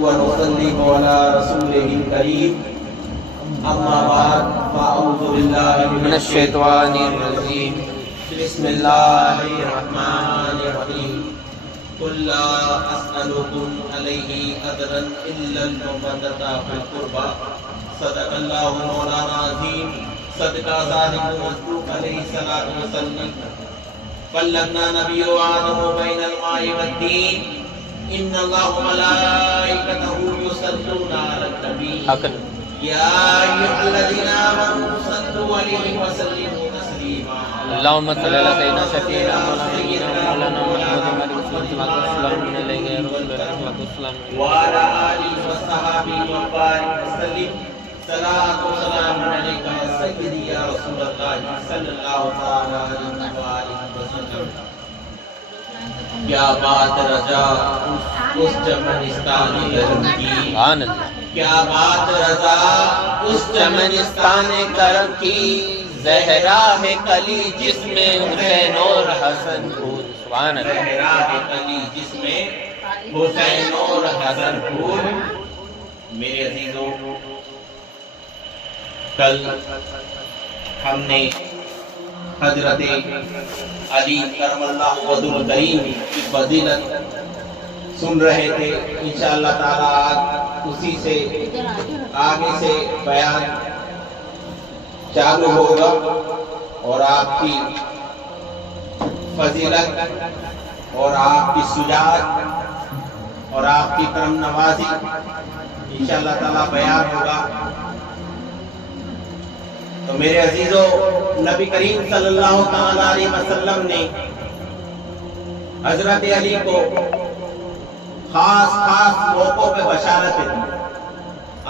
ونسلم على رسوله الكريم أما بعد فأعوذ بالله من الشيطان الرجيم بسم الله الرحمن الرحيم قل لا أسألكم عليه أجرا إلا المودة في القربى صدق الله مولانا العظيم صدق صادق المصدوق عليه الصلاة والسلام بلغنا نبي آدم بين الماء والدين إن الله وملائكته يصلون على النبي يا أيها الذين آمنوا صلوا عليه وسلموا تسليما اللهم صل على سيدنا شفيعنا مولانا محمد وسلم عليه وسلم وعلى آله وصحبه وبارك وسلم صلاة وسلام عليك يا سيدي يا رسول الله صلى الله عليه وسلم کیا بات رضا اس چمنستان کرم کی سبحان اللہ کیا بات رضا اس چمنستان کرم کی زہرا ہے کلی جس میں حسین اور حسن پھول سبحان اللہ زہرا ہے کلی جس میں حسین اور حسن پھول میرے عزیزوں کل ہم نے حضرت علی کرم اللہ وجہ الکریم کی فضیلت سن رہے تھے انشاءاللہ تعالی آج اسی سے آگے سے بیان چالو ہوگا اور آپ کی فضیلت اور آپ کی شجاعت اور آپ کی کرم نوازی انشاءاللہ تعالی بیان ہوگا تو میرے عزیزوں نبی کریم صلی اللہ تعالی علیہ وسلم نے حضرت علی کو خاص موقعوں پہ بشارت دی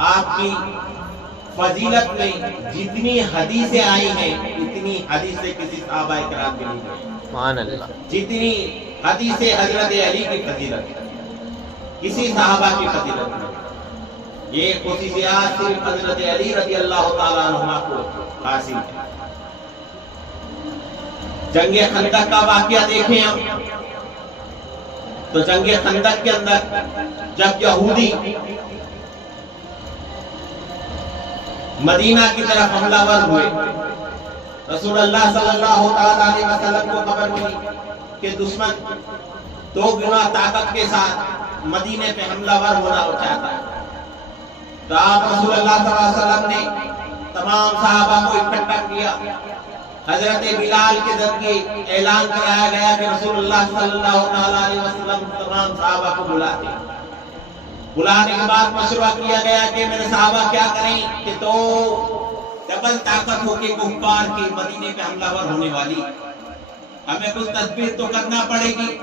آپ کی فضیلت میں جتنی حدیثیں آئی ہیں اتنی حدیثیں کسی صحابہ کرام کی نہیں ہیں سبحان اللہ جتنی حدیثیں حضرت علی کی فضیلت کسی صحابہ کی فضیلت نہیں یہ خصوصیات صرف حضرت علی رضی اللہ تعالیٰ عنہ کو حاصل ہے جنگ خندق کا واقعہ دیکھیں ہم تو جنگ خندق کے اندر جب یہودی مدینہ کی طرف حملہ ور ہوئے رسول اللہ صلی اللہ علیہ وسلم کو خبر ملی کہ دشمن دو گنا طاقت کے ساتھ مدینے پہ حملہ ور ہونا چاہتا ہے تو آپ رسول اللہ صلی اللہ علیہ وسلم نے تمام صحابہ کو اکٹھا کیا حضرت بلال کے ذریعے اعلان کرایا گیا کہ رسول اللہ صلی اللہ علیہ وسلم تمام صحابہ کو بلاتے بلانے کے بعد مشورہ کیا گیا کہ میرے صحابہ کیا کریں کہ تو ڈبل طاقت ہو کے کفار کی مدینے پہ حملہ ور ہونے والی ہمیں کچھ تدبیر تو کرنا پڑے گی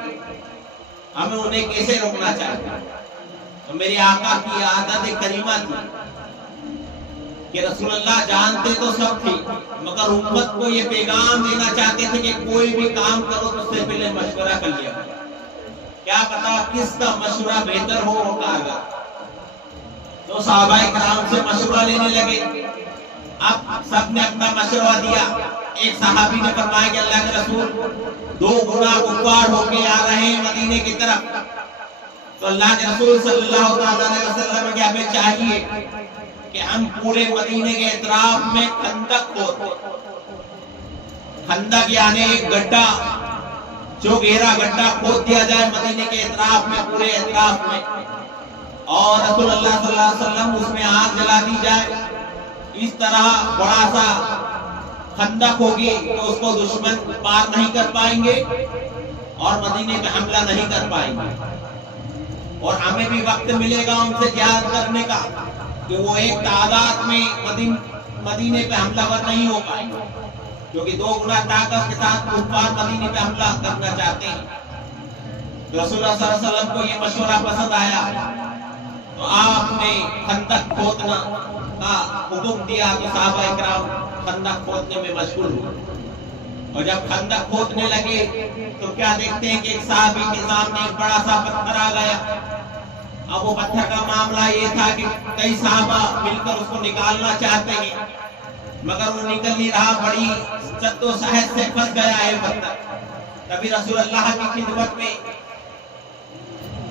ہمیں انہیں کیسے روکنا چاہیے تو میرے آقا کی عادت کریمہ تھی کہ رسول اللہ جانتے تو سب تھے مگر امت کو یہ پیغام دینا چاہتے تھے کہ کوئی بھی کام کرو تو اس سے پہلے مشورہ کر لیا کیا پتا کس کا مشورہ بہتر ہو ہوگا تو صحابہ کرام سے مشورہ لینے لگے اب سب نے اپنا مشورہ دیا ایک صحابی نے فرمایا کہ اللہ کے رسول دو گنا کفار ہو کے آ رہے ہیں مدینے کی طرف تو اللہ کے رسول صلی اللہ علیہ وسلم کے ہمیں چاہیے کہ ہم پورے مدینے کے اطراف میں خندق یعنی ایک گڈھا جو گہرا گڈھا کھود دیا جائے مدینے کے اطراف میں پورے اطراف میں اور رسول اللہ صلی اللہ علیہ وسلم اس میں آگ جلا دی جائے اس طرح بڑا سا خندق ہوگی تو اس کو دشمن پار نہیں کر پائیں گے اور مدینے پہ حملہ نہیں کر پائیں گے اور ہمیں بھی وقت ملے گا ان سے جہاد کرنے کا کہ وہ ایک تعداد میں مدینے پہ حملہ ور نہیں ہو پائے گا کیونکہ دو گنا طاقت کے ساتھ کفار مدینے پہ حملہ کرنا چاہتے ہیں رسول اللہ صلی اللہ علیہ وسلم کو یہ مشورہ پسند آیا تو آپ نے خندق کھودنا کا حکم دیا تو صحابہ اکرام خندق کھودنے میں مشغول ہوئے اور جب خندق کھودنے لگے تو کیا دیکھتے ہیں کہ ایک صحابی کے سامنے ایک بڑا سا پتھر آ گیا اب وہ پتھر کا معاملہ یہ تھا کہ کئی صحابہ مل کر اس کو نکالنا چاہتے ہیں مگر وہ نکل نہیں رہا بڑی جد و جہد سے پھنس گیا ہے پتھر تبھی رسول اللہ کی خدمت میں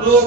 2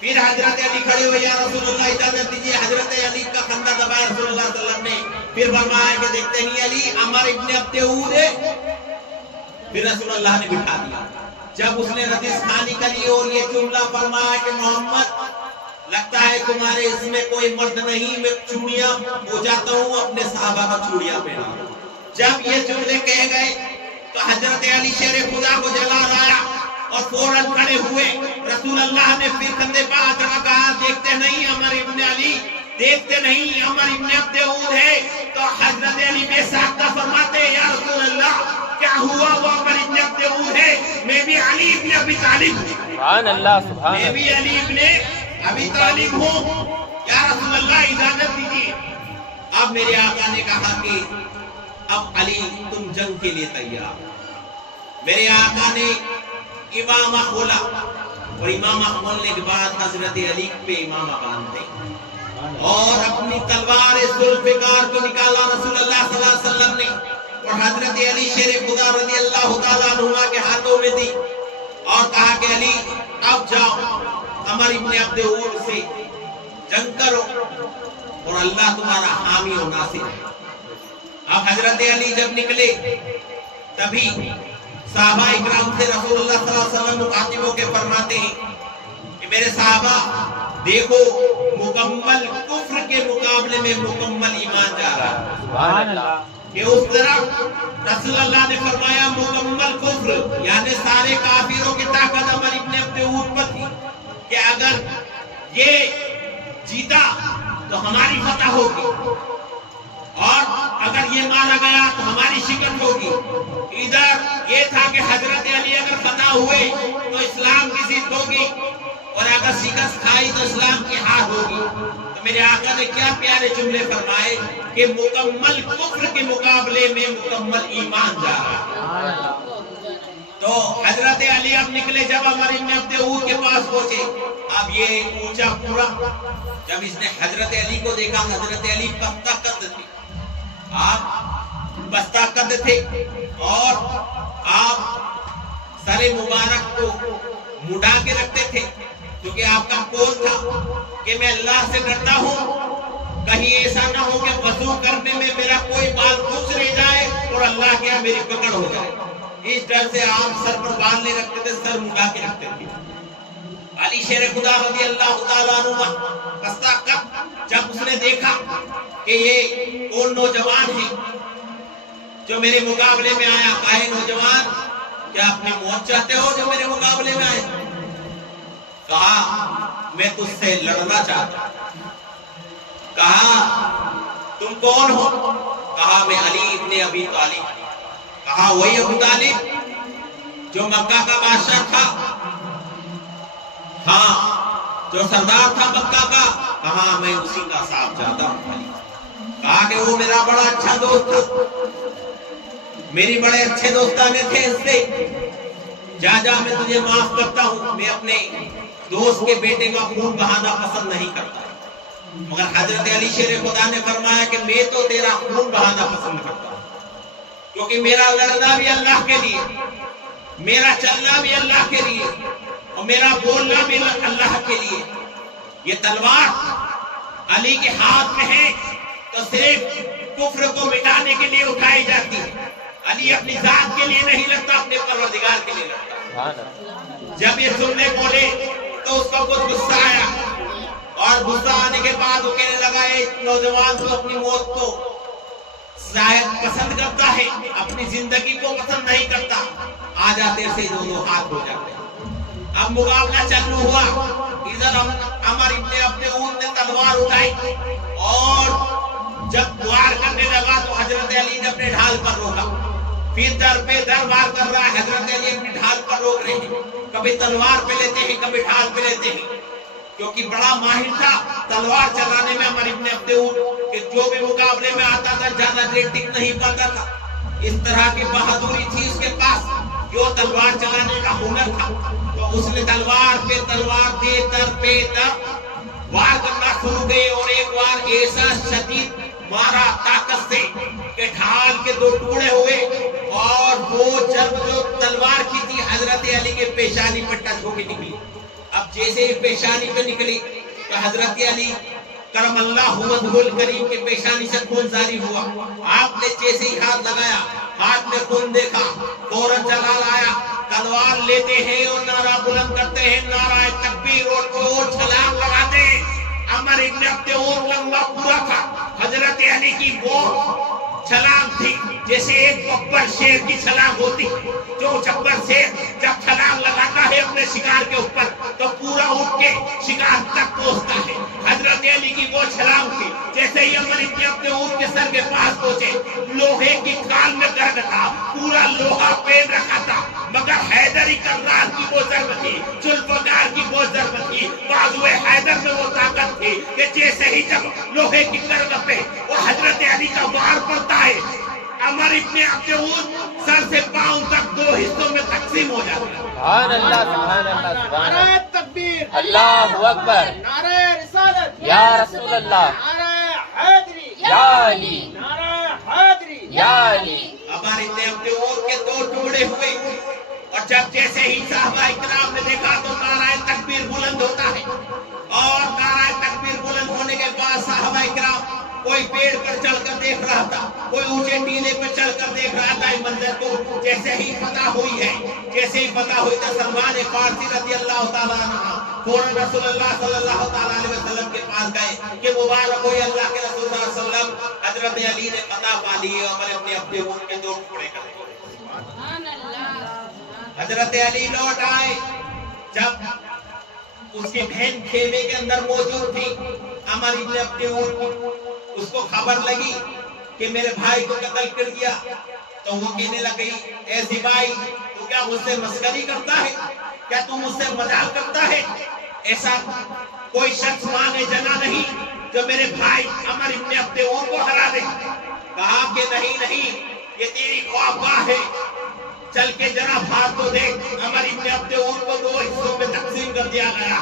پھر حضرت علی کھڑے ہوئے، یا رسول اللہ اجازت دیجیے. حضرت علی کا کندھا دبایا رسول اللہ صلی اللہ علیہ وسلم نے. پھر فرمایا کہ دیکھتے نہیں علی عمر ابن عبد اود ہے. پھر رسول اللہ نے بٹھا دیا. جب اس نے ردیس خانی کری اور یہ جملہ فرمایا کہ محمد لگتا ہے تمہارے اس میں کوئی مرد نہیں، میں چوڑیاں ہو جاتا ہوں، اپنے صحابہ کا چوڑیاں پہنا. جب یہ جملے کہے گئے تو حضرت علی شیر خدا کو جلا لایا اور فوراً کھڑے ہوئے. رسول اللہ نے پھر کندھے پر ہاتھ رکھا، کہا دیکھتے نہیں عمر ابن علی، دیکھتے نہیں عمر ابن عبد اود ہے. تو حضرت علی بے ساختہ فرماتے یا رسول اللہ کیا ہوا، وہ عمر ابن عبد اود ہے، میں بھی علی ابن ابی طالب ہوں. سبحان اللہ سبحان میں بھی علی ابن ابی طالب ہوں، یا رسول اللہ اجازت دیجیے. اب میرے آقا نے کہا کہ اب علی تم جنگ کے لیے تیار. میرے آقا نے امامہ کھولا اور امامہ کھولنے کے بعد حضرت علی پہ امامہ باندھتے اور اپنی تلوار ذوالفقار کو نکالا رسول اللہ صلی اللہ علیہ وسلم نے اور حضرت علی شیر خدا رضی اللہ تعالیٰ عنہ کے ہاتھوں میں دی اور کہا کہ علی اب جاؤ عمر ابن عبد اود سے جنگ کرو اور اللہ تمہارا حامی و ناصر ہے. اب حضرت علی جب نکلے تبھی صحابہ اکرام سے رسول اللہ صلی اللہ علیہ وسلم مخاطب ہو کے فرماتے ہیں کہ میرے صحابہ دیکھو مکمل کفر کے مقابلے میں مکمل ایمان جا رہا ہے. سبحان اللہ. کہ اس طرح رسول اللہ نے فرمایا مکمل کفر یعنی سارے کافروں کی طاقت عمر ابن عبد اود پر تھی کہ اگر یہ جیتا تو ہماری فتح ہوگی اور اگر یہ مارا گیا تو ہماری شکست ہوگی. ادھر یہ تھا کہ حضرت علی اگر فتح ہوئے تو اسلام کی ضد ہوگی اور اگر شکست کھائی تو اسلام کی ہار ہوگی. تو میرے آقا نے کیا پیارے جملے فرمائے کہ مکمل کفر کے مقابلے میں مکمل ایمان جا رہا ہے. تو حضرت علی اب نکلے جب عمر ابن عبد اود کے پاس پہنچے. اب یہ اونچا پورا جب اس نے حضرت علی کو دیکھا، حضرت علی پختہ قد تھے، آپ بستہ قد تھے اور آپ سر مبارک کو مڑا کے رکھتے تھے کیونکہ آپ کا قول تھا کہ میں اللہ سے ڈرتا ہوں کہیں ایسا نہ ہو کہ وضو کرنے میں میرا کوئی بال خوش رہ جائے اور اللہ کیا میری پکڑ ہو جائے. اس ڈر سے آپ سر پر بال نہیں رکھتے تھے، سر مڑا کے رکھتے تھے. علی شیر خدا رضی اللہ تعالیٰ عنہ بستہ قد جب اس نے دیکھا کہ یہ کون نوجوان ہے جو میرے مقابلے میں آیا، کہے نوجوان کیا اپنی موت چاہتے ہو جو میرے مقابلے میں آئے؟ کہا میں تجھ سے لڑنا چاہتا ہوں. کہا تم کون ہو؟ کہا میں علی ابن ابی طالب. کہا وہی ابو طالب جو مکہ کا بادشاہ تھا؟ ہاں جو سردار تھا مکہ کا. کہا میں اسی کا صاحب جاتا ہوں. کہا کہ وہ میرا بڑا اچھا دوست تھا، میری بڑے اچھے دوستانے تھے اس سے. جا میں تجھے معاف کرتا ہوں، میں اپنے دوست کے بیٹے کا خون بہانا پسند نہیں کرتا. مگر حضرت علی شیر خدا نے فرمایا کہ میں تو تیرا خون بہانا پسند کرتا ہوں کیونکہ میرا لڑنا بھی اللہ کے لیے، میرا چلنا بھی اللہ کے لیے اور میرا بولنا بھی اللہ کے لیے. یہ تلوار علی کے ہاتھ میں ہے تو صرف کفر کو مٹانے کے لیے اٹھائی جاتی ہے. علی اپنی ذات کے لیے نہیں لگتا، اپنے پروردگار کے لیے لگتا. جب یہ سننے بولے تو اس کا کچھ غصہ آیا اور غصہ آنے کے بعد وہ کہنے لگا ایک نوجوان تو اپنی موت کو شاید پسند کرتا ہے، اپنی زندگی کو پسند نہیں کرتا. آ جاتے سے دونوں ہاتھ ہو جاتے. اب مقابلہ چالو ہوا. ادھر عمر ابن عبد اود نے تلوار اٹھائی اور جب وار کرنے لگا تو حضرت علی نے اپنے ڈھال پر روکا. پھر در پہ در وار کر رہا ہے، حضرت علی اپنی ڈھال پر روک رہے ہیں. کبھی تلوار پہ لیتے ہیں، کبھی ڈھال پہ لیتے ہیں کیونکہ بڑا ماہر تھا تلوار چلانے میں عمر ابن عبد اود کہ جو بھی مقابلے میں آتا تھا زیادہ دیر ٹک نہیں پاتا تھا. اس طرح کی بہادری تھی اس کے پاس، جو تلوار چلانے کا ہنر تھا. تو اس نے تلوار پہ تلوار دے در پہ در وار کرنا شروع گئے اور ایک وار ایسا شدید مارا طاقت سے کہ ڈھال کے دو ٹکڑے ہوئے اور وہ جب جو تلوار کی تھی حضرت علی کے پیشانی پر ٹچ ہو کے نکلی. اب جیسے ہی پیشانی پہ نکلی تو حضرت علی کرم اللہ وجہہ کریم کے پیشانی سے خون جاری ہوا. آپ نے جیسے ہی ہاتھ لگایا ہاتھ میں خون دیکھا فوراً جلال آیا, تلوار لیتے ہیں اور نعرہ بلند کرتے ہیں نعرہ تکبیر اور چھلانگ لگاتے ہیں. عمر ابن عبد اور لمبا پورا تھا. حضرت علی کی وہ چھلانگ تھی جیسے ایک ببر شیر کی چھلانگ ہوتی. جو جبر شیر جب چھلانگ لگاتا ہے اپنے شکار کے اوپر تو پورا اٹھ کے شکار تک پہنچتا ہے. حضرت علی کی وہ چھلانگ تھی جیسے ہی عمر ابن عبد اور کے سر کے پاس پہنچے لوہے کی کان میں درد تھا, پورا لوہا پہن رکھا تھا, مگر حیدری کرار کی وہ ضرب تھی, ذوالفقار کی وہ ضرب تھی, بازو حیدر میں وہ طاقت تھی کہ جیسے ہی جب لوہے کی کرگ پہ وہ حضرت علی کا وار پڑتا ہے عمر ابن عبد سر سے پاؤں تک دو حصوں میں تقسیم ہو جاتا ہے. سبحان اللہ سبحان اللہ سبحان نعرہ اللہ, تکبیر, اللہ اکبر, نعرہ رسالت, یا رسول اللہ, نعرہ حیدری, یا علی, نعرہ حیدری, یا علی. عمر ابن عبد کے دو ٹکڑے ہوئے اور جب جیسے ہی صحابہ اکرام نے دیکھا تو نعرہ تکبیر بلند ہوتا ہے. اور نعرہ تکبیر بلند ہونے کے بعد صحابہ اکرام کوئی پیڑ پر چڑھ کر دیکھ رہا تھا, کوئی اونچے ٹیلے پر چڑھ کر دیکھ رہا تھا اس منظر کو. جیسے ہی فتح ہوئی ہے, جیسے ہی فتح ہوئی تو سلمان فارسی رضی اللہ تعالیٰ عنہ فوراً رسول اللہ صلی اللہ تعالیٰ علیہ وسلم کے پاس گئے کہ مبارک ہوئی اللہ کے رسول صلی اللہ علیہ وسلم, حضرت علی نے فتح پا لی ہے. عمر ابن عبد کے دو ٹکڑے کر دیے. حضرت علی لوٹ آئے. جب اس کی بہن خیمے کے اندر موجود تھی عمر ابن عبد, اس کو خبر لگی کہ میرے بھائی کو قتل کر دیا تو وہ کہنے لگی اے سپاہی تو کیا مجھ سے مسخری کرتا ہے, کیا تم مجھ سے مذاق کرتا ہے؟ ایسا کوئی شخص مانے جنا نہیں جو میرے بھائی عمر ابن عبد کو ہرا دے. کہا کہ نہیں یہ تیری خواہش ہے, چل کے ذرا بھاگ تو دیکھ. عمر ابن عبد کو دو حصوں میں تقسیم کر دیا گیا.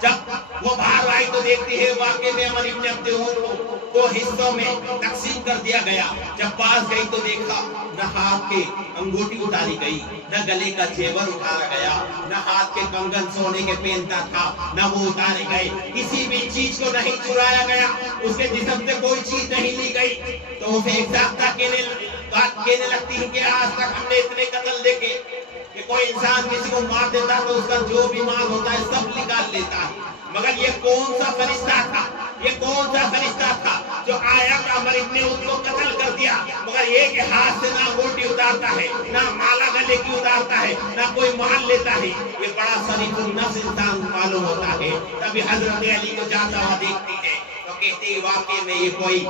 جب وہ باہر آئی تو دیکھتی ہے واقعے میں عمر ابن عبد کو دو حصوں میں تقسیم کر دیا گیا. جب پاس گئی تو دیکھا نہ ہاتھ کے انگوٹھی اتاری گئی, نہ گلے کا زیور اٹھایا گیا, نہ ہاتھ کے کنگن سونے کے پہنتا تھا نہ وہ اتارے گئے, کسی بھی چیز کو نہیں چرایا گیا, اس کے جسم سے کوئی چیز نہیں لی گئی. تو اسے ایک ضابطہ کہنے لگتی ہے کہ آج تک ہم نے اتنے قتل دیکھے کہ کوئی انسان کسی کو مار دیتا تو اس کا جو بھی مال ہوتا ہے سب نکال لیتا ہے, مگر یہ کون سا فرشتہ تھا, یہ کون سا فرشتہ تھا جو آیا کہ عمر ابن عبد کو قتل کر دیا, مگر یہ کہ ہاتھ سے نہ انگوٹھی اتارتا ہے, نہ مالا گلے کی اتارتا ہے, نہ کوئی مال لیتا ہے. یہ بڑا شریف النفس انسان معلوم ہوتا ہے. تبھی حضرت علی کو جاتا ہوا دیکھتی ہے تو کہتی واقعے میں یہ کوئی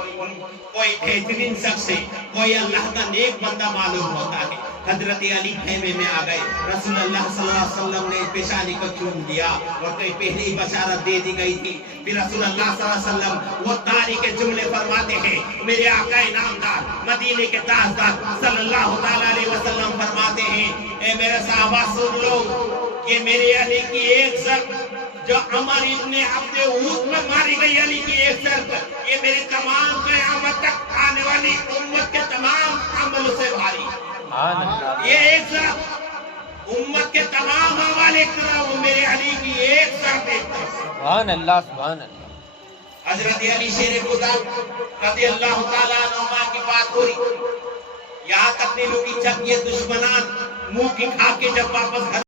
بہترین شخص ہے, کوئی اللہ کا نیک بندہ معلوم ہوتا ہے. حضرت علی خیمے میں آ گئے. رسول اللہ صلی اللہ علیہ وسلم نے پیشانی کو چوم دیا اور کئی پہلے ہی بشارت دے دی گئی تھی. پھر رسول اللہ صلی اللہ علیہ وسلم وہ تاریخ کے جملے فرماتے ہیں. میرے آقا انعامدار مدینے کے تاجدار صلی اللہ تعالی علیہ وسلم فرماتے ہیں اے میرے صحابہ سن لو, یہ میرے علی کی ایک ضرب جو عمر ابن عبد میں ماری گئی علی کی ایک ضرب, یہ میرے تمام قیامت تک آنے والی امت کے تمام عملوں سے بھاری. یہ ایک ضرب امت کے تمام حوالے کرا, وہ میرے علی کی ایک ضرب دیکھتا ہے. سبحان اللہ سبحان اللہ. حضرت علی شیر خدا رضی اللہ تعالیٰ عنہ کی بات ہو رہی, یہاں تک نہیں رکی جب یہ دشمنان منہ کی کھا کے جب واپس